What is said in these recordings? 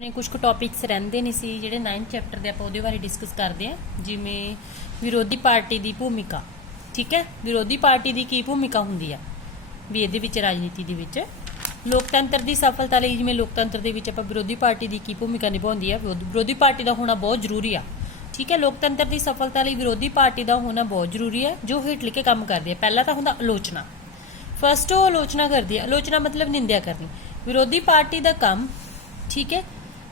ने कुछ कुछ टॉपिक्स रहंदे नहीं सी ਜਿਹੜੇ 9th ਚੈਪਟਰ ਦੇ ਆਪਾਂ ਉਹਦੇ ਬਾਰੇ ਡਿਸਕਸ ਕਰਦੇ ਆ ਜਿਵੇਂ ਵਿਰੋਧੀ ਪਾਰਟੀ ਦੀ ਭੂਮਿਕਾ। ਠੀਕ ਹੈ, ਵਿਰੋਧੀ ਪਾਰਟੀ ਦੀ ਕੀ ਭੂਮਿਕਾ ਹੁੰਦੀ ਆ ਵੀ ਇਹਦੇ ਵਿੱਚ ਰਾਜਨੀਤੀ ਦੇ ਵਿੱਚ ਲੋਕਤੰਤਰ ਦੀ ਸਫਲਤਾ ਲਈ। ਜਿਵੇਂ ਲੋਕਤੰਤਰ ਦੇ ਵਿੱਚ ਆਪਾਂ ਵਿਰੋਧੀ ਪਾਰਟੀ ਦੀ ਕੀ ਭੂਮਿਕਾ ਨਿਭਾਉਂਦੀ ਆ, ਵਿਰੋਧੀ ਪਾਰਟੀ ਦਾ ਹੋਣਾ ਬਹੁਤ ਜ਼ਰੂਰੀ ਆ। ठीक है, लोकतंत्र की सफलता लिए विरोधी पार्टी का होना बहुत जरूरी है जो हेठ लिखे काम करती है। पहला तो होंदा आलोचना। फस्ट वो आलोचना करती है, आलोचना मतलब निंदा करनी। विरोधी पार्टी का काम ठीक है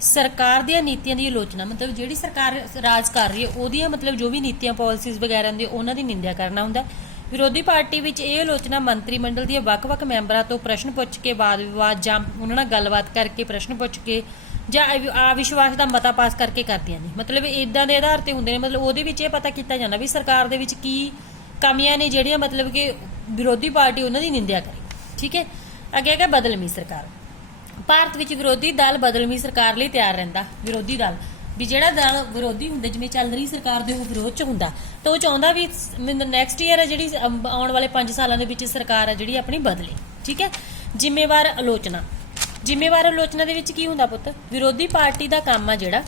सरकार दी नीतियां की आलोचना, मतलब जिहड़ी सरकार राज कर रही है ओहदियां मतलब जो भी नीतियां पॉलिसीज वगैरह दी उन्हां दी निंदा करना हुंदा। विरोधी पार्टी विच इह आलोचना मंत्रीमंडल दी वख-वख मैंबरां तो प्रश्न पुछ के वाद विवाद जां उन्हां नाल गलबात करके प्रश्न पुछ के ਜਾਂ ਅਵਿਸ਼ਵਾਸ ਦਾ ਮਤਾ ਪਾਸ ਕਰਕੇ ਕਰਦੀਆਂ ਨੇ। मतलब ਇਦਾਂ ਦੇ ਆਧਾਰ ਤੇ ਹੁੰਦੇ ਨੇ। मतलब ਉਹਦੇ ਵਿੱਚ ਇਹ ਪਤਾ ਕੀਤਾ ਜਾਂਦਾ ਵੀ ਸਰਕਾਰ ਦੇ ਵਿੱਚ ਕੀ ਕਮੀਆਂ ਨੇ ਜਿਹੜੀਆਂ मतलब ਕਿ ਵਿਰੋਧੀ ਪਾਰਟੀ ਉਹਨਾਂ ਦੀ ਨਿੰਦਿਆ ਕਰੇ। ਠੀਕ ਹੈ, ਅੱਗੇ ਹੈਗਾ ਬਦਲਵੀਂ ਸਰਕਾਰ। ਭਾਰਤ ਵਿੱਚ ਵਿਰੋਧੀ ਦਲ ਬਦਲਵੀਂ ਸਰਕਾਰ ਲਈ ਤਿਆਰ ਰਹਿੰਦਾ। ਵਿਰੋਧੀ ਦਲ ਵੀ ਜਿਹੜਾ ਦਲ ਵਿਰੋਧੀ ਹੁੰਦਾ, ਜਿਵੇਂ ਚੱਲ ਰਹੀ ਸਰਕਾਰ ਦੇ ਉਹ ਵਿਰੋਧ ਚ ਹੁੰਦਾ ਤਾਂ ਉਹ ਚਾਹੁੰਦਾ ਵੀ ਨੈਕਸਟ ਈਅਰ ਹੈ ਜਿਹੜੀ ਆਉਣ ਵਾਲੇ 5 ਸਾਲਾਂ ਦੇ ਵਿੱਚ ਸਰਕਾਰ ਹੈ ਜਿਹੜੀ ਆਪਣੀ ਬਦਲੇ। ਠੀਕ ਹੈ, ਜ਼ਿੰਮੇਵਾਰ ਆਲੋਚਨਾ। ਜ਼ਿੰਮੇਵਾਰ ਆਲੋਚਨਾ ਦੇ ਵਿੱਚ ਕੀ ਹੁੰਦਾ ਪੁੱਤ, ਵਿਰੋਧੀ ਪਾਰਟੀ ਦਾ ਕੰਮ ਆ ਜਿਹੜਾ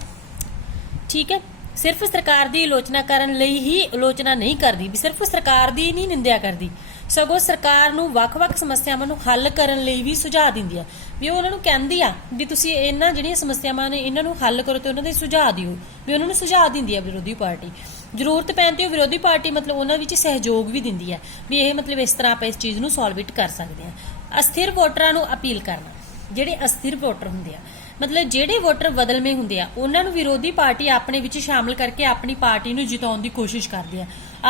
ਠੀਕ ਹੈ ਸਿਰਫ ਸਰਕਾਰ ਦੀ ਆਲੋਚਨਾ ਕਰਨ ਲਈ ਹੀ ਆਲੋਚਨਾ ਨਹੀਂ ਕਰਦੀ, ਵੀ ਸਿਰਫ ਸਰਕਾਰ ਦੀ ਨਹੀਂ ਨਿੰਦਿਆ ਕਰਦੀ, ਸਗੋਂ ਸਰਕਾਰ ਨੂੰ ਵੱਖ-ਵੱਖ ਸਮੱਸਿਆਵਾਂ ਨੂੰ ਹੱਲ ਕਰਨ ਲਈ ਵੀ ਸੁਝਾਅ ਦਿੰਦੀ ਆ। ਵੀ ਉਹ ਉਹਨਾਂ ਨੂੰ ਕਹਿੰਦੀ ਆ ਵੀ ਤੁਸੀਂ ਇਹਨਾਂ ਜਿਹੜੀਆਂ ਸਮੱਸਿਆਵਾਂ ਨੇ ਇਹਨਾਂ ਨੂੰ ਹੱਲ ਕਰੋ ਤੇ ਉਹਨਾਂ ਦੇ ਸੁਝਾਅ ਦਿਓ, ਵੀ ਉਹਨਾਂ ਨੂੰ ਸੁਝਾਅ ਦਿੰਦੀ ਆ ਵਿਰੋਧੀ ਪਾਰਟੀ। ਜ਼ਰੂਰਤ ਪੈਣ ਤੇ ਉਹ ਵਿਰੋਧੀ ਪਾਰਟੀ मतलब ਉਹਨਾਂ ਵਿੱਚ ਸਹਿਯੋਗ ਵੀ ਦਿੰਦੀ ਆ ਵੀ ਇਹ मतलब ਇਸ ਤਰ੍ਹਾਂ ਆਪਾਂ ਇਸ ਚੀਜ਼ ਨੂੰ ਸੋਲਵ ਇਟ ਕਰ ਸਕਦੇ ਆ। ਅਸਥਿਰ ਵੋਟਰਾਂ ਨੂੰ ਅਪੀਲ ਕਰਨਾ। ਜਿਹੜੇ ਅਸਥਿਰ ਵੋਟਰ ਹੁੰਦੇ ਆ मतलब ਜਿਹੜੇ ਵੋਟਰ ਬਦਲਵੇਂ ਹੁੰਦੇ ਆ ਉਹਨਾਂ ਨੂੰ ਵਿਰੋਧੀ ਪਾਰਟੀ ਆਪਣੇ ਵਿੱਚ ਸ਼ਾਮਲ ਕਰਕੇ ਆਪਣੀ ਪਾਰਟੀ ਨੂੰ ਜਿਤਾਉਣ ਦੀ ਕੋਸ਼ਿਸ਼ ਕਰਦੀ ਆ।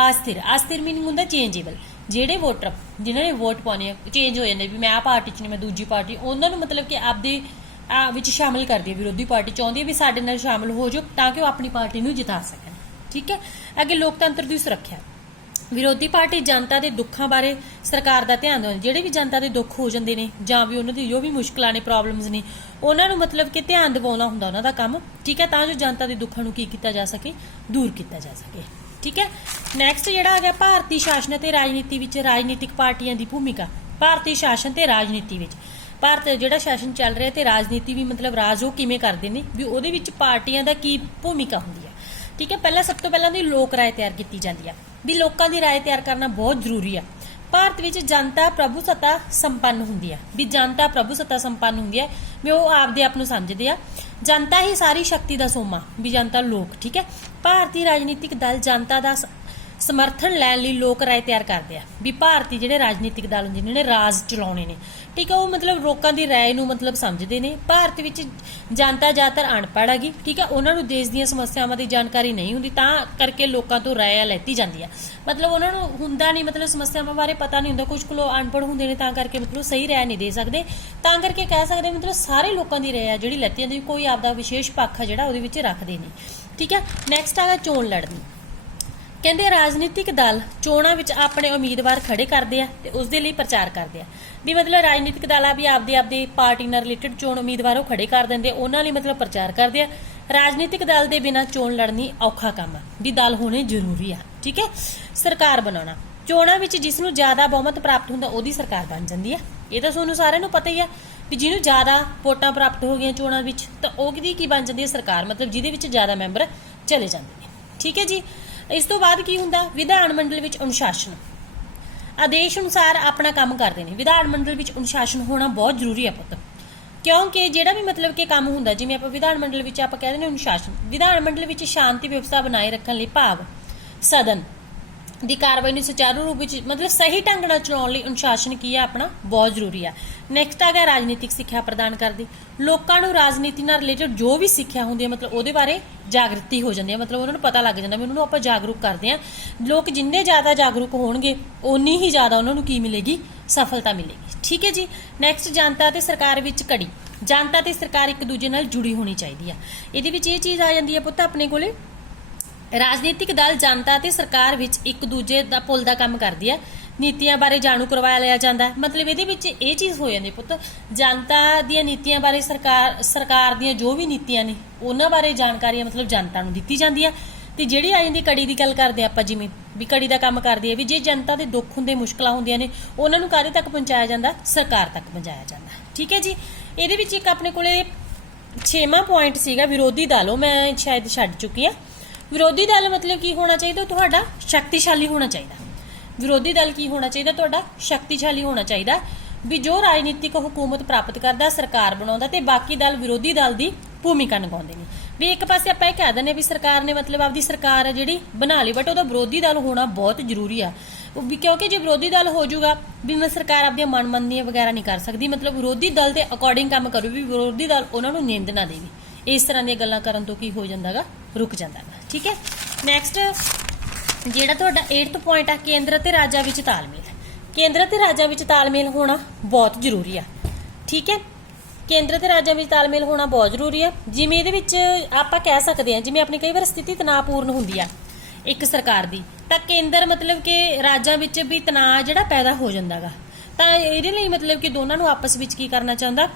ਅਸਥਿਰ ਮੀਨਿੰਗ ਹੁੰਦਾ ਚੇਂਜੇਬਲ। ਜਿਹੜੇ ਵੋਟਰ ਜਿਨ੍ਹਾਂ ਨੇ ਵੋਟ ਪਾਉਣੇ ਆ ਚੇਂਜ ਹੋ ਜਾਂਦੇ ਵੀ ਮੈਂ ਆ ਪਾਰਟੀ ਚ ਨਹੀਂ ਮੈਂ ਦੂਜੀ ਪਾਰਟੀ, ਉਹਨਾਂ ਨੂੰ मतलब ਕਿ ਆਪਦੇ ਵਿੱਚ ਸ਼ਾਮਲ ਕਰਦੀ ਹੈ ਵਿਰੋਧੀ ਪਾਰਟੀ। ਚਾਹੁੰਦੀ ਹੈ ਵੀ ਸਾਡੇ ਨਾਲ ਸ਼ਾਮਲ ਹੋ ਜਾਓ ਤਾਂ ਕਿ ਉਹ ਆਪਣੀ ਪਾਰਟੀ ਨੂੰ ਜਿਤਾ ਸਕਣ। ਠੀਕ ਹੈ, ਅੱਗੇ ਲੋਕਤੰਤਰ ਦੀ ਸੁਰੱਖਿਆ। ਵਿਰੋਧੀ ਪਾਰਟੀ ਜਨਤਾ ਦੇ ਦੁੱਖਾਂ ਬਾਰੇ ਸਰਕਾਰ ਦਾ ਧਿਆਨ ਦਿੰਦੀ। ਜਿਹੜੇ ਵੀ ਜਨਤਾ ਦੇ ਦੁੱਖ ਹੋ ਜਾਂਦੇ ਨੇ ਜਾਂ ਵੀ ਉਹਨਾਂ ਦੀ ਜੋ ਵੀ ਮੁਸ਼ਕਲਾਂ ਨੇ ਪ੍ਰੋਬਲਮਸ ਨੇ ਉਹਨਾਂ ਨੂੰ मतलब ਕਿ ਧਿਆਨ ਦਿਵਾਉਣਾ ਹੁੰਦਾ ਉਹਨਾਂ ਦਾ ਕੰਮ। ਠੀਕ ਹੈ, ਤਾਂ ਜੋ ਜਨਤਾ ਦੇ ਦੁੱਖਾਂ ਨੂੰ ਕੀ ਕੀਤਾ ਜਾ ਸਕੇ, ਦੂਰ ਕੀਤਾ ਜਾ ਸਕੇ। ਠੀਕ ਹੈ, ਨੈਕਸਟ ਜਿਹੜਾ ਹੈਗਾ ਭਾਰਤੀ ਸ਼ਾਸਨ ਅਤੇ ਰਾਜਨੀਤੀ ਵਿੱਚ ਰਾਜਨੀਤਿਕ ਪਾਰਟੀਆਂ ਦੀ ਭੂਮਿਕਾ। ਭਾਰਤੀ ਸ਼ਾਸਨ ਤੇ ਰਾਜਨੀਤੀ ਵਿੱਚ ਭਾਰਤ ਜਿਹੜਾ ਸ਼ਾਸਨ ਚੱਲ ਰਿਹਾ ਤੇ ਰਾਜਨੀਤੀ ਵੀ मतलब ਰਾਜ ਉਹ ਕਿਵੇਂ ਕਰਦੇ ਨੇ ਵੀ ਉਹਦੇ ਵਿੱਚ ਪਾਰਟੀਆਂ ਦਾ ਕੀ ਭੂਮਿਕਾ ਹੁੰਦੀ ਹੈ। ਠੀਕ ਹੈ, ਪਹਿਲਾਂ ਸਭ ਤੋਂ ਪਹਿਲਾਂ ਦੀ ਲੋਕ ਰਾਏ ਤਿਆਰ ਕੀਤੀ ਜਾਂਦੀ ਆ ਵੀ ਲੋਕਾਂ ਦੀ ਰਾਏ ਤਿਆਰ ਕਰਨਾ ਬਹੁਤ ਜ਼ਰੂਰੀ ਆ। ਭਾਰਤ ਵਿੱਚ ਜਨਤਾ ਪ੍ਰਭੂ ਸੱਤਾ ਸੰਪੰਨ ਹੁੰਦੀ ਆ ਵੀ ਜਨਤਾ ਪ੍ਰਭੂ ਸੱਤਾ ਸੰਪੰਨ ਹੁੰਦੀ ਆ ਵੀ ਉਹ ਆਪਦੇ ਆਪ ਨੂੰ ਸਮਝਦੇ ਆ। ਜਨਤਾ ਹੀ ਸਾਰੀ ਸ਼ਕਤੀ ਦਾ ਸੋਮਾ ਵੀ ਜਨਤਾ ਲੋਕ। ਠੀਕ ਹੈ, ਭਾਰਤੀ ਰਾਜਨੀਤਿਕ ਦਲ ਜਨਤਾ ਦਾ ਸਮਰਥਨ ਲੈਣ ਲਈ ਲੋਕ ਰਾਏ ਤਿਆਰ ਕਰਦੇ ਆ ਵੀ ਭਾਰਤੀ ਜਿਹੜੇ ਰਾਜਨੀਤਿਕ ਦਲ ਹੁੰਦੇ ਨੇ ਰਾਜ ਚਲਾਉਣੇ ਨੇ। ਠੀਕ ਹੈ, ਉਹ मतलब ਲੋਕਾਂ ਦੀ ਰਾਏ ਨੂੰ मतलब ਸਮਝਦੇ ਨੇ। ਭਾਰਤ ਵਿੱਚ ਜਨਤਾ ਜ਼ਿਆਦਾਤਰ ਅਨਪੜ੍ਹ ਹੈਗੀ। ਠੀਕ ਹੈ, ਉਹਨਾਂ ਨੂੰ ਦੇਸ਼ ਦੀਆਂ ਸਮੱਸਿਆਵਾਂ ਦੀ ਜਾਣਕਾਰੀ ਨਹੀਂ ਹੁੰਦੀ ਤਾਂ ਕਰਕੇ ਲੋਕਾਂ ਤੋਂ ਰਾਏ ਲੈਤੀ ਜਾਂਦੀ ਆ। मतलब ਉਹਨਾਂ ਨੂੰ ਹੁੰਦਾ ਨਹੀਂ मतलब ਸਮੱਸਿਆਵਾਂ ਬਾਰੇ ਪਤਾ ਨਹੀਂ ਹੁੰਦਾ। ਕੁਝ ਕੁ ਅਨਪੜ੍ਹ ਹੁੰਦੇ ਨੇ ਤਾਂ ਕਰਕੇ मतलब ਸਹੀ ਰਾਏ ਨਹੀਂ ਦੇ ਸਕਦੇ। ਤਾਂ ਕਰਕੇ ਕਹਿ ਸਕਦੇ मतलब ਸਾਰੇ ਲੋਕਾਂ ਦੀ ਰਾਏ ਆ ਜਿਹੜੀ ਲੈਤੀ ਜਾਂਦੀ, ਕੋਈ ਆਪਦਾ ਵਿਸ਼ੇਸ਼ ਪੱਖ ਆ ਜਿਹੜਾ ਉਹਦੇ ਵਿੱਚ ਰੱਖਦੇ ਨੇ। ਠੀਕ ਹੈ, ਨੈਕਸਟ ਹੈਗਾ ਚੋਣ ਲੜਨੀ। ਕਹਿੰਦੇ ਰਾਜਨੀਤਿਕ ਦਲ ਚੋਣਾਂ ਵਿੱਚ ਆਪਣੇ ਉਮੀਦਵਾਰ ਖੜੇ ਕਰਦੇ ਆ ਤੇ ਉਸ ਦੇ ਲਈ ਪ੍ਰਚਾਰ ਕਰਦੇ ਆ ਵੀ मतलब ਰਾਜਨੀਤਿਕ ਦਲ ਆ ਵੀ ਆਪਦੇ ਪਾਰਟੀ ਨਾਲ ਰਿਲੇਟਡ ਚੋਣ ਉਮੀਦਵਾਰ ਉਹ ਖੜੇ ਕਰ ਦਿੰਦੇ, ਉਹਨਾਂ ਲਈ मतलब ਪ੍ਰਚਾਰ ਕਰਦੇ ਆ। ਰਾਜਨੀਤਿਕ ਦਲ ਦੇ ਬਿਨਾਂ ਚੋਣ ਲੜਨੀ ਔਖਾ ਕੰਮ ਆ ਵੀ ਦਲ ਹੋਣੇ ਜ਼ਰੂਰੀ ਆ। ਠੀਕ ਹੈ, ਸਰਕਾਰ ਬਣਾਉਣਾ। ਚੋਣਾਂ ਵਿੱਚ ਜਿਸ ਨੂੰ ਜ਼ਿਆਦਾ ਬਹੁਮਤ ਪ੍ਰਾਪਤ ਹੁੰਦਾ ਉਹਦੀ ਸਰਕਾਰ ਬਣ ਜਾਂਦੀ ਆ। ਇਹ ਤਾਂ ਤੁਹਾਨੂੰ ਸਾਰਿਆਂ ਨੂੰ ਪਤਾ ਹੀ ਆ ਵੀ ਜਿਹਨੂੰ ਜ਼ਿਆਦਾ ਵੋਟਾਂ ਪ੍ਰਾਪਤ ਹੋ ਗਈਆਂ ਚੋਣਾਂ ਵਿੱਚ ਤਾਂ ਉਹਦੀ ਕੀ ਬਣ ਜਾਂਦੀ ਹੈ, ਸਰਕਾਰ। मतलब ਜਿਹਦੇ ਵਿੱਚ ਜ਼ਿਆਦਾ ਮੈਂਬਰ ਚਲੇ ਜਾਂਦੇ ਨੇ। ਠੀਕ ਹੈ ਜੀ, ਇਸ ਤੋਂ ਬਾਅਦ ਕੀ ਹੁੰਦਾ, ਵਿਧਾਨ ਮੰਡਲ ਵਿੱਚ ਅਨੁਸ਼ਾਸਨ। ਆਦੇਸ਼ ਅਨੁਸਾਰ ਆਪਣਾ ਕੰਮ ਕਰਦੇ ਨੇ। ਵਿਧਾਨ ਮੰਡਲ ਵਿੱਚ ਅਨੁਸ਼ਾਸਨ ਹੋਣਾ ਬਹੁਤ ਜ਼ਰੂਰੀ ਹੈ ਪੁੱਤ, ਕਿਉਂਕਿ ਜਿਹੜਾ ਵੀ मतलब ਕਿ ਕੰਮ ਹੁੰਦਾ ਜਿਵੇਂ ਆਪਾਂ ਵਿਧਾਨ ਮੰਡਲ ਵਿੱਚ ਆਪਾਂ ਕਹਿੰਦੇ ਨੇ ਅਨੁਸ਼ਾਸਨ। ਵਿਧਾਨ ਮੰਡਲ ਵਿੱਚ ਸ਼ਾਂਤੀ ਵਿਵਸਥਾ ਬਣਾਏ ਰੱਖਣ ਲਈ ਭਾਵ ਸਦਨ ਦੀ ਕਾਰਵਾਈ ਨੂੰ ਸੁਚਾਰੂ ਰੂਪ ਵਿੱਚ मतलब ਸਹੀ ਢੰਗ ਨਾਲ ਚਲਾਉਣ ਲਈ ਅਨੁਸ਼ਾਸਨ ਕੀ ਆ ਆਪਣਾ ਬਹੁਤ ਜ਼ਰੂਰੀ ਆ। ਨੈਕਸਟ ਆ ਗਿਆ ਰਾਜਨੀਤਿਕ ਸਿੱਖਿਆ ਪ੍ਰਦਾਨ ਕਰਦੀ। ਲੋਕਾਂ ਨੂੰ ਰਾਜਨੀਤੀ ਨਾਲ ਰਿਲੇਟਡ ਜੋ ਵੀ ਸਿੱਖਿਆ ਹੁੰਦੀ ਹੈ मतलब ਉਹਦੇ ਬਾਰੇ ਜਾਗਰਤੀ ਹੋ ਜਾਂਦੀ ਹੈ। मतलब ਉਹਨਾਂ ਨੂੰ ਪਤਾ ਲੱਗ ਜਾਂਦਾ ਵੀ ਉਹਨਾਂ ਨੂੰ ਆਪਾਂ ਜਾਗਰੂਕ ਕਰਦੇ ਆ। ਲੋਕ ਜਿੰਨੇ ਜ਼ਿਆਦਾ ਜਾਗਰੂਕ ਹੋਣਗੇ ਓਨੀ ਹੀ ਜ਼ਿਆਦਾ ਉਹਨਾਂ ਨੂੰ ਕੀ ਮਿਲੇਗੀ, ਸਫਲਤਾ ਮਿਲੇਗੀ। ਠੀਕ ਹੈ ਜੀ, ਨੈਕਸਟ ਜਨਤਾ ਤੇ ਸਰਕਾਰ ਵਿੱਚ ਕੜੀ। ਜਨਤਾ ਤੇ ਸਰਕਾਰ ਇੱਕ ਦੂਜੇ ਨਾਲ ਜੁੜੀ ਹੋਣੀ ਚਾਹੀਦੀ ਆ। ਇਹਦੇ ਵਿੱਚ ਇਹ ਚੀਜ਼ ਆ ਜਾਂਦੀ ਹੈ ਪੁੱਤ ਆਪਣੇ ਕੋਲੇ ਰਾਜਨੀਤਿਕ ਦਲ ਜਨਤਾ ਤੇ ਸਰਕਾਰ ਵਿੱਚ ਇੱਕ ਦੂਜੇ ਦਾ ਪੁੱਲ ਦਾ ਕੰਮ ਕਰਦੀ ਆ। ਨੀਤੀਆਂ ਬਾਰੇ ਜਾਣੂ ਕਰਵਾ ਲਿਆ ਜਾਂਦਾ। मतलब ਇਹਦੇ ਵਿੱਚ ਇਹ ਚੀਜ਼ ਹੋ ਜਾਂਦੀ ਪੁੱਤ ਜਨਤਾ ਦੀਆਂ ਨੀਤੀਆਂ ਬਾਰੇ ਸਰਕਾਰ ਦੀਆਂ ਜੋ ਵੀ ਨੀਤੀਆਂ ਨੇ ਉਹਨਾਂ ਬਾਰੇ ਜਾਣਕਾਰੀਆਂ मतलब ਜਨਤਾ ਨੂੰ ਦਿੱਤੀ ਜਾਂਦੀ ਆ। ਤੇ ਜਿਹੜੀ ਆ ਜਾਂਦੀ ਕੜੀ ਦੀ ਗੱਲ ਕਰਦੇ ਆਪਾਂ ਜਿਵੇਂ ਵੀ ਕੜੀ ਦਾ ਕੰਮ ਕਰਦੀ ਹੈ ਵੀ ਜੇ ਜਨਤਾ ਦੇ ਦੁੱਖ ਹੁੰਦੇ ਮੁਸ਼ਕਲਾਂ ਹੁੰਦੀਆਂ ਨੇ ਉਹਨਾਂ ਨੂੰ ਕਾਹਦੇ ਤੱਕ ਪਹੁੰਚਾਇਆ ਜਾਂਦਾ, ਸਰਕਾਰ ਤੱਕ ਪਹੁੰਚਾਇਆ ਜਾਂਦਾ। ਠੀਕ ਹੈ ਜੀ, ਇਹਦੇ ਵਿੱਚ ਇੱਕ ਆਪਣੇ ਕੋਲੇ 6ਵਾਂ ਪੁਆਇੰਟ ਸੀਗਾ ਵਿਰੋਧੀ ਦਲ, ਉਹ ਮੈਂ ਸ਼ਾਇਦ ਛੱਡ ਚੁੱਕੀ ਆ। ਵਿਰੋਧੀ ਦਲ ਮਤਲਬ ਕੀ ਹੋਣਾ ਚਾਹੀਦਾ? ਤੁਹਾਡਾ ਸ਼ਕਤੀਸ਼ਾਲੀ ਹੋਣਾ ਚਾਹੀਦਾ। ਵਿਰੋਧੀ ਦਲ ਕੀ ਹੋਣਾ ਚਾਹੀਦਾ? ਤੁਹਾਡਾ ਸ਼ਕਤੀਸ਼ਾਲੀ ਹੋਣਾ ਚਾਹੀਦਾ, ਵੀ ਜੋ ਰਾਜਨੀਤਿਕ ਹਕੂਮਤ ਪ੍ਰਾਪਤ ਕਰਦਾ, ਸਰਕਾਰ ਬਣਾਉਂਦਾ, ਤੇ ਬਾਕੀ ਦਲ ਵਿਰੋਧੀ ਦਲ ਦੀ ਭੂਮਿਕਾ ਨਿਭਾਉਂਦੇ ਨੇ। ਵੀ ਇੱਕ ਪਾਸੇ ਆਪਾਂ ਇਹ ਕਹਿ ਦਿੰਦੇ ਵੀ ਸਰਕਾਰ ਨੇ ਮਤਲਬ ਆਪਦੀ ਸਰਕਾਰ ਜਿਹੜੀ ਬਣਾ ਲਈ, ਬਟ ਉਹਦਾ ਵਿਰੋਧੀ ਦਲ ਹੋਣਾ ਬਹੁਤ ਜ਼ਰੂਰੀ ਆ। ਵੀ ਕਿਉਂਕਿ ਜੇ ਵਿਰੋਧੀ ਦਲ ਹੋ ਜਾਊਗਾ ਵੀ ਮੈਂ ਸਰਕਾਰ ਆਪਦੀਆਂ ਮਨਮੰਦੀਆਂ ਵਗੈਰਾ ਨਹੀਂ ਕਰ ਸਕਦੀ, ਮਤਲਬ ਵਿਰੋਧੀ ਦਲ ਦੇ ਅਕੋਰਡਿੰਗ ਕੰਮ ਕਰੂ, ਵੀ ਵਿਰੋਧੀ ਦਲ ਉਹਨਾਂ ਨੂੰ ਨਿੰਦ ਨਾ ਦੇਵੇ। ਇਸ ਤਰ੍ਹਾਂ ਦੀਆਂ ਗੱਲਾਂ ਕਰਨ ਤੋਂ ਕੀ ਹੋ ਜਾਂਦਾਗਾ? ਰੁਕ ਜਾਂਦਾਗਾ। ਠੀਕ ਹੈ, ਨੈਕਸਟ ਜਿਹੜਾ ਤੁਹਾਡਾ 8th ਪੁਆਇੰਟ ਆ, ਕੇਂਦਰ ਤੇ ਰਾਜਾਂ ਵਿੱਚ ਤਾਲਮੇਲ। ਕੇਂਦਰ ਤੇ ਰਾਜਾਂ ਵਿੱਚ ਤਾਲਮੇਲ ਹੋਣਾ ਬਹੁਤ ਜ਼ਰੂਰੀ ਆ। ਠੀਕ ਹੈ, ਕੇਂਦਰ ਤੇ ਰਾਜਾਂ ਵਿੱਚ ਤਾਲਮੇਲ ਹੋਣਾ ਬਹੁਤ ਜ਼ਰੂਰੀ ਆ। ਜਿਵੇਂ ਇਹਦੇ ਵਿੱਚ ਆਪਾਂ ਕਹਿ ਸਕਦੇ ਹਾਂ, ਜਿਵੇਂ ਆਪਣੀ ਕਈ ਵਾਰ ਸਥਿਤੀ ਤਣਾਅਪੂਰਨ ਹੁੰਦੀ ਆ ਇੱਕ ਸਰਕਾਰ ਦੀ, ਤਾਂ ਕੇਂਦਰ ਮਤਲਬ ਕਿ ਰਾਜਾਂ ਵਿੱਚ ਵੀ ਤਣਾਅ ਜਿਹੜਾ ਪੈਦਾ ਹੋ ਜਾਂਦਾਗਾ, ਤਾਂ ਇਹਦੇ ਲਈ ਮਤਲਬ ਕਿ ਦੋਨਾਂ ਨੂੰ ਆਪਸ ਵਿੱਚ ਕੀ ਕਰਨਾ ਚਾਹੁੰਦਾ,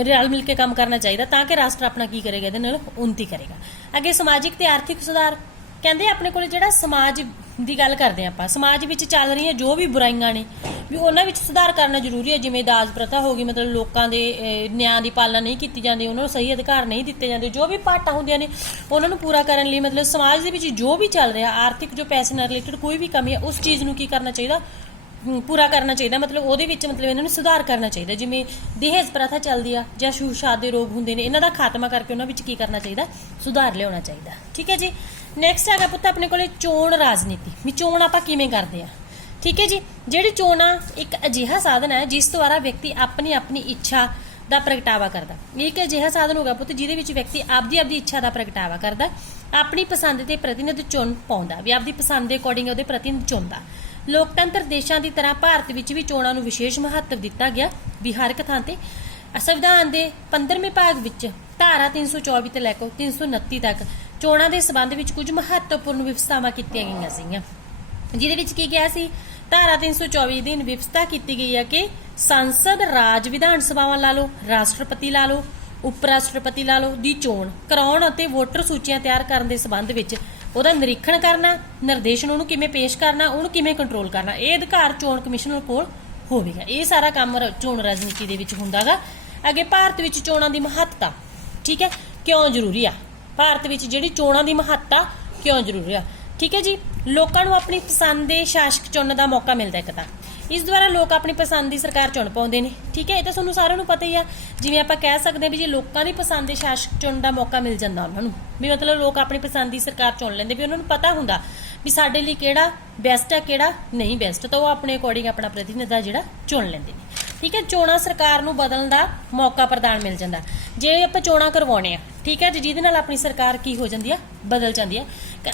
ਰਲ ਮਿਲ ਕੇ ਕੰਮ ਕਰਨਾ ਚਾਹੀਦਾ, ਤਾਂ ਕਿ ਰਾਸ਼ਟਰ ਆਪਣਾ ਕੀ ਕਰੇਗਾ, ਇਹਦੇ ਨਾਲ ਉੱਨਤੀ ਕਰੇਗਾ। ਅੱਗੇ ਸਮਾਜਿਕ ਤੇ ਆਰਥਿਕ ਸੁਧਾਰ, ਕਹਿੰਦੇ ਆਪਣੇ ਕੋਲ ਜਿਹੜਾ ਸਮਾਜ ਦੀ ਗੱਲ ਕਰਦੇ ਆਪਾਂ, ਸਮਾਜ ਵਿੱਚ ਚੱਲ ਰਹੀਆਂ ਜੋ ਵੀ ਬੁਰਾਈਆਂ ਨੇ ਵੀ ਉਹਨਾਂ ਵਿੱਚ ਸੁਧਾਰ ਕਰਨਾ ਜ਼ਰੂਰੀ ਹੈ। ਜਿਵੇਂ ਦਾਜ ਪ੍ਰਥਾ ਹੋ ਗਈ, ਮਤਲਬ ਲੋਕਾਂ ਦੇ ਨਿਆਂ ਦੀ ਪਾਲਣਾ ਨਹੀਂ ਕੀਤੀ ਜਾਂਦੀ, ਉਹਨਾਂ ਨੂੰ ਸਹੀ ਅਧਿਕਾਰ ਨਹੀਂ ਦਿੱਤੇ ਜਾਂਦੇ, ਜੋ ਵੀ ਪਾਟਾਂ ਹੁੰਦੀਆਂ ਨੇ ਉਹਨਾਂ ਨੂੰ ਪੂਰਾ ਕਰਨ ਲਈ ਮਤਲਬ ਸਮਾਜ ਦੇ ਵਿੱਚ ਜੋ ਵੀ ਚੱਲ ਰਿਹਾ, ਆਰਥਿਕ ਜੋ ਪੈਸੇ ਨਾਲ ਰਿਲੇਟਡ ਕੋਈ ਵੀ ਕਮੀ ਹੈ, ਉਸ ਚੀਜ਼ ਨੂੰ ਕੀ ਕਰਨਾ ਚਾਹੀਦਾ, ਪੂਰਾ ਕਰਨਾ ਚਾਹੀਦਾ। ਮਤਲਬ ਉਹਦੇ ਵਿੱਚ ਮਤਲਬ ਇਹਨਾਂ ਨੂੰ ਸੁਧਾਰ ਕਰਨਾ ਚਾਹੀਦਾ। ਜਿਵੇਂ ਦਹੇਜ ਪ੍ਰਥਾ ਚੱਲਦੀ ਆ ਜਾਂ ਛੂਤ-ਛਾਤ ਦੇ ਰੋਗ ਹੁੰਦੇ ਨੇ, ਇਹਨਾਂ ਦਾ ਖਾਤਮਾ ਕਰਕੇ ਉਹਨਾਂ ਵਿੱਚ ਕੀ ਕਰਨਾ ਚਾਹੀਦਾ, ਸੁਧਾਰ ਲਿਆਉਣਾ ਚਾਹੀਦਾ। ਠੀਕ ਹੈ ਜੀ, ਨੈਕਸਟ ਹੈਗਾ ਪੁੱਤ ਆਪਣੇ ਕੋਲੇ ਚੋਣ ਰਾਜਨੀਤੀ, ਵੀ ਚੋਣ ਆਪਾਂ ਕਿਵੇਂ ਕਰਦੇ ਆ। ਠੀਕ ਹੈ ਜੀ, ਜਿਹੜੀ ਚੋਣ ਆ ਇੱਕ ਅਜਿਹਾ ਸਾਧਨ ਹੈ ਜਿਸ ਦੁਆਰਾ ਵਿਅਕਤੀ ਆਪਣੀ ਇੱਛਾ ਦਾ ਪ੍ਰਗਟਾਵਾ ਕਰਦਾ। ਇਹ ਇੱਕ ਅਜਿਹਾ ਸਾਧਨ ਹੋਗਾ ਪੁੱਤ ਜਿਹਦੇ ਵਿੱਚ ਵਿਅਕਤੀ ਆਪਦੀ ਇੱਛਾ ਦਾ ਪ੍ਰਗਟਾਵਾ ਕਰਦਾ, ਆਪਣੀ ਪਸੰਦ ਦੇ ਪ੍ਰਤੀਨਿਧ ਚੁਣ ਪਾਉਂਦਾ, ਵੀ ਆਪਦੀ ਪਸੰਦ ਦੇ ਅਕੋਰਡਿੰਗ ਉਹਦੇ ਪ੍ਰਤੀਨਿਧ ਚੁਣਦਾ। ਲੋਕਤੰਤਰ ਦੇਸ਼ਾਂ ਦੀ ਤਰ੍ਹਾਂ ਭਾਰਤ ਵਿੱਚ ਵੀ ਚੋਣਾਂ ਨੂੰ ਵਿਸ਼ੇਸ਼ ਮਹੱਤਵ ਦਿੱਤਾ ਗਿਆ, ਵੀ ਹਰ ਇੱਕ ਥਾਂ ਤੇ। ਸੰਵਿਧਾਨ ਦੇ 15ਵੇਂ ਭਾਗ ਵਿੱਚ ਧਾਰਾ 324 ਤੋਂ ਲੈ ਕੇ 329 ਤੱਕ ਚੋਣਾਂ ਦੇ ਸਬੰਧ ਵਿੱਚ ਕੁਝ ਮਹੱਤਵਪੂਰਨ ਵਿਵਸਥਾਵਾਂ ਕੀਤੀਆਂ ਗਈਆਂ ਸੀਗੀਆਂ, ਜਿਹਦੇ ਵਿੱਚ ਕੀ ਕਿਹਾ ਸੀ, ਧਾਰਾ 324 ਦੀ ਵਿਵਸਥਾ ਕੀਤੀ ਗਈ ਹੈ ਕਿ ਸੰਸਦ, ਰਾਜ ਵਿਧਾਨ ਸਭਾਵਾਂ ਲਾ ਲਓ, ਰਾਸ਼ਟਰਪਤੀ ਲਾ ਲਓ, ਉਪ ਰਾਸ਼ਟਰਪਤੀ ਲਾ ਲਓ, ਦੀ ਚੋਣ ਕਰਾਉਣ ਅਤੇ ਵੋਟਰ ਸੂਚੀਆਂ ਤਿਆਰ ਕਰਨ ਦੇ ਸਬੰਧ ਵਿੱਚ ਉਹਦਾ ਨਿਰੀਖਣ ਕਰਨਾ, ਨਿਰਦੇਸ਼ਨ ਉਹਨੂੰ ਕਿਵੇਂ ਪੇਸ਼ ਕਰਨਾ, ਉਹਨੂੰ ਕਿਵੇਂ ਕੰਟਰੋਲ ਕਰਨਾ, ਇਹ ਅਧਿਕਾਰ ਚੋਣ ਕਮਿਸ਼ਨ ਕੋਲ ਹੋਵੇਗਾ। ਇਹ ਸਾਰਾ ਕੰਮ ਚੋਣ ਰਾਜਨੀਤੀ ਦੇ ਵਿੱਚ ਹੁੰਦਾਗਾ। ਅੱਗੇ ਭਾਰਤ ਵਿੱਚ ਚੋਣਾਂ ਦੀ ਮਹੱਤਤਾ, ਠੀਕ ਹੈ, ਕਿਉਂ ਜ਼ਰੂਰੀ ਆ, ਭਾਰਤ ਵਿੱਚ ਜਿਹੜੀ ਚੋਣਾਂ ਦੀ ਮਹੱਤਤਾ ਕਿਉਂ ਜ਼ਰੂਰੀ ਆ। ਠੀਕ ਹੈ ਜੀ, ਲੋਕਾਂ ਨੂੰ ਆਪਣੀ ਪਸੰਦ ਦੇ ਸ਼ਾਸਕ ਚੁਣਨ ਦਾ ਮੌਕਾ ਮਿਲਦਾ ਇੱਕ ਤਾਂ, ਇਸ ਦੁਆਰਾ ਲੋਕ ਆਪਣੀ ਪਸੰਦ ਦੀ ਸਰਕਾਰ ਚੁਣ ਪਾਉਂਦੇ ਨੇ। ਠੀਕ ਹੈ, ਇਹ ਤਾਂ ਤੁਹਾਨੂੰ ਸਾਰਿਆਂ ਨੂੰ ਪਤਾ ਹੀ ਆ। ਜਿਵੇਂ ਆਪਾਂ ਕਹਿ ਸਕਦੇ ਹਾਂ ਵੀ ਜੇ ਲੋਕਾਂ ਦੀ ਪਸੰਦ ਦੇ ਸ਼ਾਸਕ ਚੁਣਨ ਦਾ ਮੌਕਾ ਮਿਲ ਜਾਂਦਾ ਉਹਨਾਂ ਨੂੰ, ਵੀ ਮਤਲਬ ਲੋਕ ਆਪਣੀ ਪਸੰਦ ਦੀ ਸਰਕਾਰ ਚੁਣ ਲੈਂਦੇ, ਵੀ ਉਹਨਾਂ ਨੂੰ ਪਤਾ ਹੁੰਦਾ ਵੀ ਸਾਡੇ ਲਈ ਕਿਹੜਾ ਬੈਸਟ ਹੈ ਕਿਹੜਾ ਨਹੀਂ ਬੈਸਟ, ਤਾਂ ਉਹ ਆਪਣੇ ਅਕੋਰਡਿੰਗ ਆਪਣਾ ਪ੍ਰਤੀਨਿਧ ਜਿਹੜਾ ਚੁਣ ਲੈਂਦੇ ਨੇ। ਠੀਕ ਹੈ, ਚੋਣਾਂ ਸਰਕਾਰ ਨੂੰ ਬਦਲਣ ਦਾ ਮੌਕਾ ਪ੍ਰਦਾਨ ਮਿਲ ਜਾਂਦਾ ਜੇ ਆਪਾਂ ਚੋਣਾਂ ਕਰਵਾਉਣੇ ਆ। ਠੀਕ ਹੈ ਜੀ, ਜਿਹਦੇ ਨਾਲ ਆਪਣੀ ਸਰਕਾਰ ਕੀ ਹੋ ਜਾਂਦੀ ਆ, ਬਦਲ ਜਾਂਦੀ ਆ।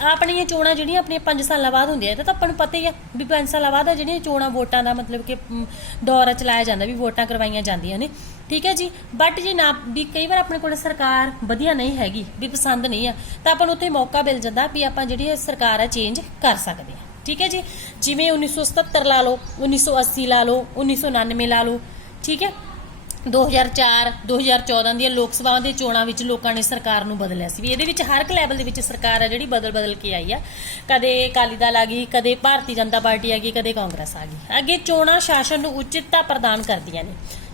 ਆਪਣੀਆਂ ਚੋਣਾਂ ਜਿਹੜੀਆਂ ਆਪਣੀਆਂ 5 ਸਾਲਾਂ ਬਾਅਦ ਹੁੰਦੀਆਂ, ਇਹ ਤਾਂ ਆਪਾਂ ਨੂੰ ਪਤਾ ਹੀ ਆ ਵੀ 5 ਸਾਲਾਂ ਬਾਅਦ ਜਿਹੜੀਆਂ ਚੋਣਾਂ ਵੋਟਾਂ ਦਾ ਮਤਲਬ ਕਿ ਦੌਰ ਚਲਾਇਆ ਜਾਂਦਾ, ਵੀ ਵੋਟਾਂ ਕਰਵਾਈਆਂ ਜਾਂਦੀਆਂ ਨੇ। ਠੀਕ ਹੈ ਜੀ, ਬਟ ਜੇ ਨਾ ਵੀ ਕਈ ਵਾਰ ਆਪਣੇ ਕੋਲ ਸਰਕਾਰ ਵਧੀਆ ਨਹੀਂ ਹੈਗੀ, ਵੀ ਪਸੰਦ ਨਹੀਂ ਆ, ਤਾਂ ਆਪਾਂ ਨੂੰ ਉੱਥੇ ਮੌਕਾ ਮਿਲ ਜਾਂਦਾ ਵੀ ਆਪਾਂ ਜਿਹੜੀ ਸਰਕਾਰ ਆ ਚੇਂਜ ਕਰ ਸਕਦੇ ਆ। ਠੀਕ ਹੈ ਜੀ, ਜਿਵੇਂ 1977 ਲਾ ਲਓ, 1980 ਲਾ ਲਓ, 1999 ਲਾ ਲਓ। ਠੀਕ ਹੈ, 2004 2014 ਦੀਆਂ ਲੋਕ ਸਭਾ ਦੇ ਚੋਣਾਂ ਵਿੱਚ ਲੋਕਾਂ ਨੇ ਸਰਕਾਰ ਨੂੰ ਬਦਲਿਆ ਸੀ, ਵੀ ਇਹਦੇ ਵਿੱਚ ਹਰ ਇੱਕ ਲੈਵਲ ਦੇ ਵਿੱਚ ਸਰਕਾਰ ਆ ਜਿਹੜੀ ਬਦਲ ਕੇ ਆਈ ਆ। ਕਦੇ ਅਕਾਲੀ ਦਲ ਆ ਗਈ, ਕਦੇ ਭਾਰਤੀ ਜਨਤਾ ਪਾਰਟੀ ਆ ਗਈ, ਕਦੇ ਕਾਂਗਰਸ ਆ ਗਈ। ਅੱਗੇ ਚੋਣਾਂ ਸ਼ਾਸਨ ਨੂੰ ਉਚਿਤਤਾ ਪ੍ਰਦਾਨ ਕਰਦੀਆਂ ਨੇ।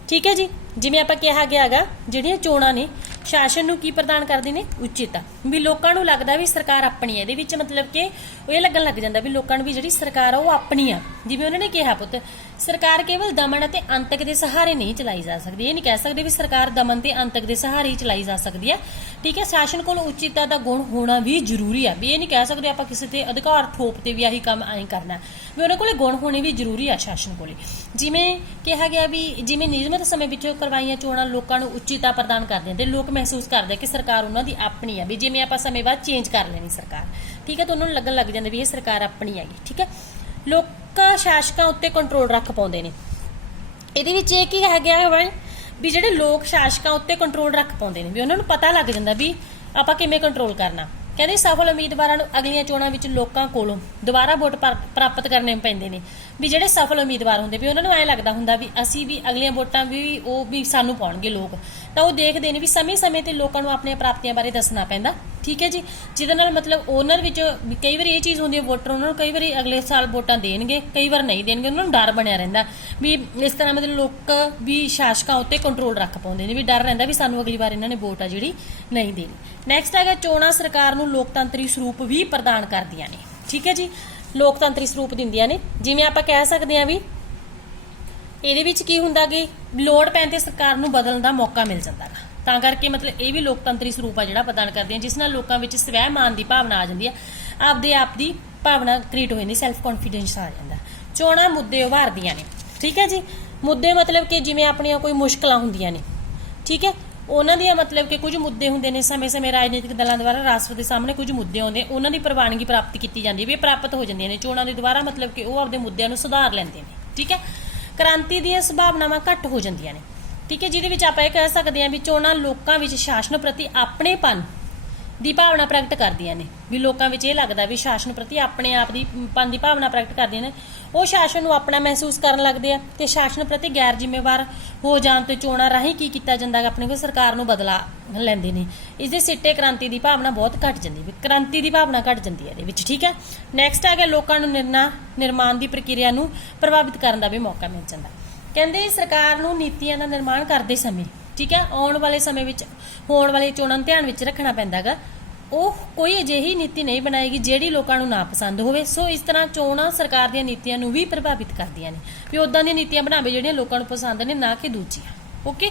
ਠੀਕ ਹੈ ਜੀ, ਜਿਵੇਂ ਆਪਾਂ ਕਿਹਾ ਗਿਆ ਹੈਗਾ, ਜਿਹੜੀਆਂ ਚੋਣਾਂ ਨੇ ਸ਼ਾਸਨ ਨੂੰ ਕੀ ਪ੍ਰਦਾਨ ਕਰਦੇ ਨੇ, ਉਚਿਤਤਾ, ਵੀ ਲੋਕਾਂ ਨੂੰ ਲੱਗਦਾ ਵੀ ਸਰਕਾਰ ਆਪਣੀ ਹੈ। ਇਹਦੇ ਵਿੱਚ ਮਤਲਬ ਕਿ ਇਹ ਲੱਗਣ ਲੱਗ ਜਾਂਦਾ ਵੀ ਲੋਕਾਂ ਨੂੰ ਵੀ ਜਿਹੜੀ ਸਰਕਾਰ ਆ ਉਹ ਆਪਣੀ ਆ। ਜਿਵੇਂ ਉਹਨਾਂ ਨੇ ਕਿਹਾ ਪੁੱਤ, ਸਰਕਾਰ ਕੇਵਲ ਦਮਨ ਅਤੇ ਅੰਤਕ ਦੇ ਸਹਾਰੇ ਨਹੀਂ ਚਲਾਈ ਜਾ ਸਕਦੀ। ਇਹ ਨਹੀਂ ਕਹਿ ਸਕਦੇ ਵੀ ਸਰਕਾਰ ਦਮਨ ਤੇ ਅੰਤਕ ਦੇ ਸਹਾਰੇ ਹੀ ਚਲਾਈ ਜਾ ਸਕਦੀ ਹੈ। ਠੀਕ ਹੈ, ਸ਼ਾਸਨ ਕੋਲ ਉਚਿਤਤਾ ਦਾ ਗੁਣ ਹੋਣਾ ਵੀ ਜ਼ਰੂਰੀ ਆ, ਵੀ ਇਹ ਨਹੀਂ ਕਹਿ ਸਕਦੇ ਆਪਾਂ ਕਿਸੇ ਤੇ ਅਧਿਕਾਰ ਥੋਪ ਤੇ ਵੀ ਆਹੀ ਕੰਮ ਐਂ ਕਰਨਾ, ਵੀ ਉਹਨਾਂ ਕੋਲੇ ਗੁਣ ਹੋਣੇ ਵੀ ਜ਼ਰੂਰੀ ਆ ਸ਼ਾਸਨ ਕੋਲੇ। ਜਿਵੇਂ ਕਿਹਾ ਗਿਆ ਵੀ ਜਿਵੇਂ ਨਿਯਮਿਤ ਸਮੇਂ ਵਿੱਚ ਕਰਵਾਈਆਂ ਚੋਣਾਂ ਲੋਕਾਂ ਨੂੰ ਉਚਿਤਤਾ ਪ੍ਰਦਾਨ ਕਰਦੀਆਂ ਤੇ ਲੋਕ ਮਹਿਸੂਸ ਕਰਦੇ ਕਿ ਸਰਕਾਰ ਉਹਨਾਂ ਦੀ ਆਪਣੀ ਆ, ਵੀ ਜਿਵੇਂ ਆਪਾਂ ਸਮੇਂ ਬਾਅਦ ਚੇਂਜ ਕਰ ਲੈਣੀ ਸਰਕਾਰ। ਠੀਕ ਹੈ, ਤਾਂ ਉਹਨਾਂ ਨੂੰ ਲੱਗਣ ਲੱਗ ਜਾਂਦਾ ਵੀ ਇਹ ਸਰਕਾਰ ਆਪਣੀ ਹੈਗੀ। ਠੀਕ ਹੈ, ਲੋਕ ਸ਼ਾਸਕਾਂ ਉੱਤੇ ਕੰਟਰੋਲ ਰੱਖ ਪਾਉਂਦੇ ਨੇ। ਇਹਦੇ ਵਿੱਚ ਇਹ ਕੀ ਹੈ ਗਿਆ ਵਾ ਵੀ ਜਿਹੜੇ ਲੋਕ ਸ਼ਾਸਕਾਂ ਉੱਤੇ ਕੰਟਰੋਲ ਰੱਖ ਪਾਉਂਦੇ ਨੇ, ਵੀ ਉਹਨਾਂ ਨੂੰ ਪਤਾ ਲੱਗ ਜਾਂਦਾ ਵੀ ਆਪਾਂ ਕਿਵੇਂ ਕੰਟਰੋਲ ਕਰਨਾ। ਕਹਿੰਦੇ ਸਫਲ ਉਮੀਦਵਾਰਾਂ ਨੂੰ ਅਗਲੀਆਂ ਚੋਣਾਂ ਵਿੱਚ ਲੋਕਾਂ ਕੋਲੋਂ ਦੁਬਾਰਾ ਵੋਟ ਪ੍ਰਾਪਤ ਕਰਨੇ ਪੈਂਦੇ ਨੇ। ਵੀ ਜਿਹੜੇ ਸਫਲ ਉਮੀਦਵਾਰ ਹੁੰਦੇ ਵੀ ਉਹਨਾਂ ਨੂੰ ਐਂ ਲੱਗਦਾ ਹੁੰਦਾ ਵੀ ਅਸੀਂ ਵੀ ਅਗਲੀਆਂ ਵੋਟਾਂ ਵੀ ਉਹ ਵੀ ਸਾਨੂੰ ਪਾਉਣਗੇ ਲੋਕ, ਤਾਂ ਉਹ ਦੇਖਦੇ ਨੇ ਵੀ ਸਮੇਂ-ਸਮੇਂ ਤੇ ਲੋਕਾਂ ਨੂੰ ਆਪਣੀਆਂ ਪ੍ਰਾਪਤੀਆਂ ਬਾਰੇ ਦੱਸਣਾ ਪੈਂਦਾ। ਠੀਕ ਹੈ ਜੀ, ਜਿਹਦੇ ਨਾਲ ਮਤਲਬ ਉਹਨਾਂ ਵਿੱਚ ਕਈ ਵਾਰੀ ਇਹ ਚੀਜ਼ ਹੁੰਦੀ ਹੈ, ਵੋਟਰ ਉਹਨਾਂ ਨੂੰ ਕਈ ਵਾਰੀ ਅਗਲੇ ਸਾਲ ਵੋਟਾਂ ਦੇਣਗੇ, ਕਈ ਵਾਰ ਨਹੀਂ ਦੇਣਗੇ, ਉਹਨਾਂ ਨੂੰ ਡਰ ਬਣਿਆ ਰਹਿੰਦਾ ਵੀ ਇਸ ਤਰ੍ਹਾਂ ਮਤਲਬ ਲੋਕ ਵੀ ਸ਼ਾਸਕਾਂ ਉੱਤੇ ਕੰਟਰੋਲ ਰੱਖ ਪਾਉਂਦੇ ਨੇ, ਵੀ ਡਰ ਰਹਿੰਦਾ ਵੀ ਸਾਨੂੰ ਅਗਲੀ ਵਾਰ ਇਹਨਾਂ ਨੇ ਵੋਟ ਆ ਜਿਹੜੀ ਨਹੀਂ ਦੇਣੀ। ਨੈਕਸਟ ਹੈਗਾ ਚੋਣਾਂ ਸਰਕਾਰ ਨੂੰ ਲੋਕਤੰਤਰੀ ਸਰੂਪ ਵੀ ਪ੍ਰਦਾਨ ਕਰਦੀਆਂ ਨੇ। ਠੀਕ ਹੈ ਜੀ, ਲੋਕਤੰਤਰੀ ਸਰੂਪ ਦਿੰਦੀਆਂ ਨੇ। ਜਿਵੇਂ ਆਪਾਂ ਕਹਿ ਸਕਦੇ ਹਾਂ ਵੀ ਇਹਦੇ ਵਿੱਚ ਕੀ ਹੁੰਦਾ ਕਿ ਲੋੜ ਪੈਣ ਤੇ ਸਰਕਾਰ ਨੂੰ ਬਦਲਣ ਦਾ ਮੌਕਾ ਮਿਲ ਜਾਂਦਾ ਗਾ, ਤਾਂ ਕਰਕੇ ਮਤਲਬ ਇਹ ਵੀ ਲੋਕਤੰਤਰੀ ਸਰੂਪ ਆ ਜਿਹੜਾ ਪ੍ਰਦਾਨ ਕਰਦੀਆਂ, ਜਿਸ ਨਾਲ ਲੋਕਾਂ ਵਿੱਚ ਸਵੈ-ਮਾਨ ਦੀ ਭਾਵਨਾ ਆ ਜਾਂਦੀ ਹੈ, ਆਪਦੇ ਆਪ ਦੀ ਭਾਵਨਾ ਕ੍ਰੀਏਟ ਹੋ ਜਾਂਦੀ, ਸੈਲਫ ਕੌਨਫੀਡੈਂਸ ਆ ਜਾਂਦਾ। ਚੋਣਾਂ ਮੁੱਦੇ ਉਭਾਰਦੀਆਂ ਨੇ। ਠੀਕ ਹੈ ਜੀ, ਮੁੱਦੇ ਮਤਲਬ ਕਿ ਜਿਵੇਂ ਆਪਣੀਆਂ ਕੋਈ ਮੁਸ਼ਕਲਾਂ ਹੁੰਦੀਆਂ ਨੇ, ਠੀਕ ਹੈ, ਉਹਨਾਂ ਦੀਆਂ ਮਤਲਬ ਕਿ ਕੁਝ ਮੁੱਦੇ ਹੁੰਦੇ ਨੇ, ਸਮੇਂ-ਸਮੇਂ ਰਾਜਨੀਤਿਕ ਦਲਾਂ ਦੁਆਰਾ ਰਾਸ਼ਟਰ ਦੇ ਸਾਹਮਣੇ ਕੁਝ ਮੁੱਦੇ ਆਉਂਦੇ, ਉਹਨਾਂ ਦੀ ਪ੍ਰਵਾਨਗੀ ਪ੍ਰਾਪਤ ਕੀਤੀ ਜਾਂਦੀ ਹੈ, ਵੀ ਇਹ ਪ੍ਰਾਪਤ ਹੋ ਜਾਂਦੀਆਂ ਨੇ ਚੋਣਾਂ ਦੇ ਦੁਆਰਾ, ਮਤਲਬ ਕਿ ਉਹ ਆਪਦੇ ਮੁੱਦਿਆਂ ਨੂੰ ਸੁਧਾਰ ਲੈਂਦੇ ਨੇ। ਠੀਕ ਹੈ, ਕ੍ਰਾਂਤੀ ਦੀਆਂ ਸੰਭਾਵਨਾਵਾਂ ਘੱਟ ਹੋ ਜਾਂਦੀਆਂ ਨੇ। ਠੀਕ ਹੈ, ਜਿਹਦੇ ਵਿੱਚ ਆਪਾਂ ਇਹ ਕਹਿ ਸਕਦੇ ਹਾਂ ਵੀ ਚੋਣਾਂ ਲੋਕਾਂ ਵਿੱਚ ਸ਼ਾਸਨ ਪ੍ਰਤੀ ਆਪਣੇਪਨ ਦੀ ਭਾਵਨਾ ਪ੍ਰਗਟ ਕਰਦੀਆਂ ਨੇ, ਵੀ ਲੋਕਾਂ ਵਿੱਚ ਇਹ ਲੱਗਦਾ ਵੀ ਸ਼ਾਸਨ ਪ੍ਰਤੀ ਆਪਣੇ ਆਪ ਦੀ ਪਨ ਦੀ ਭਾਵਨਾ ਪ੍ਰਗਟ ਕਰਦੀਆਂ ਨੇ, ਉਹ ਸ਼ਾਸਨ ਨੂੰ ਆਪਣਾ ਮਹਿਸੂਸ ਕਰਨ ਲੱਗਦੇ ਆ ਤੇ ਸ਼ਾਸਨ ਪ੍ਰਤੀ ਗੈਰ ਜ਼ਿੰਮੇਵਾਰ ਹੋ ਜਾਣ ਤੇ ਚੋਣਾਂ ਰਾਹੀਂ ਕੀ ਕੀਤਾ ਜਾਂਦਾ ਹੈ, ਆਪਣੇ ਕੋਲ ਸਰਕਾਰ ਨੂੰ ਬਦਲਾ ਲੈਂਦੇ ਨੇ। ਇਸ ਦੇ ਸਿੱਟੇ ਕ੍ਰਾਂਤੀ ਦੀ ਭਾਵਨਾ ਬਹੁਤ ਘਟ ਜਾਂਦੀ ਹੈ, ਕ੍ਰਾਂਤੀ ਦੀ ਭਾਵਨਾ ਘਟ ਜਾਂਦੀ ਹੈ ਇਹਦੇ ਵਿੱਚ। ਠੀਕ ਹੈ, ਨੈਕਸਟ ਆ ਗਿਆ ਲੋਕਾਂ ਨੂੰ ਨਿਰਮਾਣ ਦੀ ਪ੍ਰਕਿਰਿਆ ਨੂੰ ਪ੍ਰਭਾਵਿਤ ਕਰਨ ਦਾ ਵੀ ਮੌਕਾ ਮਿਲ ਜਾਂਦਾ। ਕਹਿੰਦੇ ਸਰਕਾਰ ਨੂੰ ਨੀਤੀਆਂ ਦਾ ਨਿਰਮਾਣ ਕਰਦੇ ਸਮੇਂ, ਠੀਕ ਹੈ, ਆਉਣ ਵਾਲੇ ਸਮੇਂ ਵਿੱਚ ਹੋਣ ਵਾਲੇ ਚੋਣਾਂ ਨੂੰ ਧਿਆਨ ਵਿੱਚ ਰੱਖਣਾ ਪੈਂਦਾ ਗਾ, ਉਹ ਕੋਈ ਅਜਿਹੀ ਨੀਤੀ ਨਹੀਂ ਬਣਾਏਗੀ ਜਿਹੜੀ ਲੋਕਾਂ ਨੂੰ ਨਾ ਪਸੰਦ ਹੋਵੇ। ਸੋ ਇਸ ਤਰ੍ਹਾਂ ਚੋਣਾਂ ਸਰਕਾਰ ਦੀਆਂ ਨੀਤੀਆਂ ਨੂੰ ਵੀ ਪ੍ਰਭਾਵਿਤ ਕਰਦੀਆਂ ਨੇ, ਵੀ ਉਦਾਂ ਦੀਆਂ ਨੀਤੀਆਂ ਬਣਾਵੇ ਜਿਹੜੀਆਂ ਲੋਕਾਂ ਨੂੰ ਪਸੰਦ ਨੇ, ਨਾ ਕਿ ਦੂਜੀਆਂ। ਓਕੇ।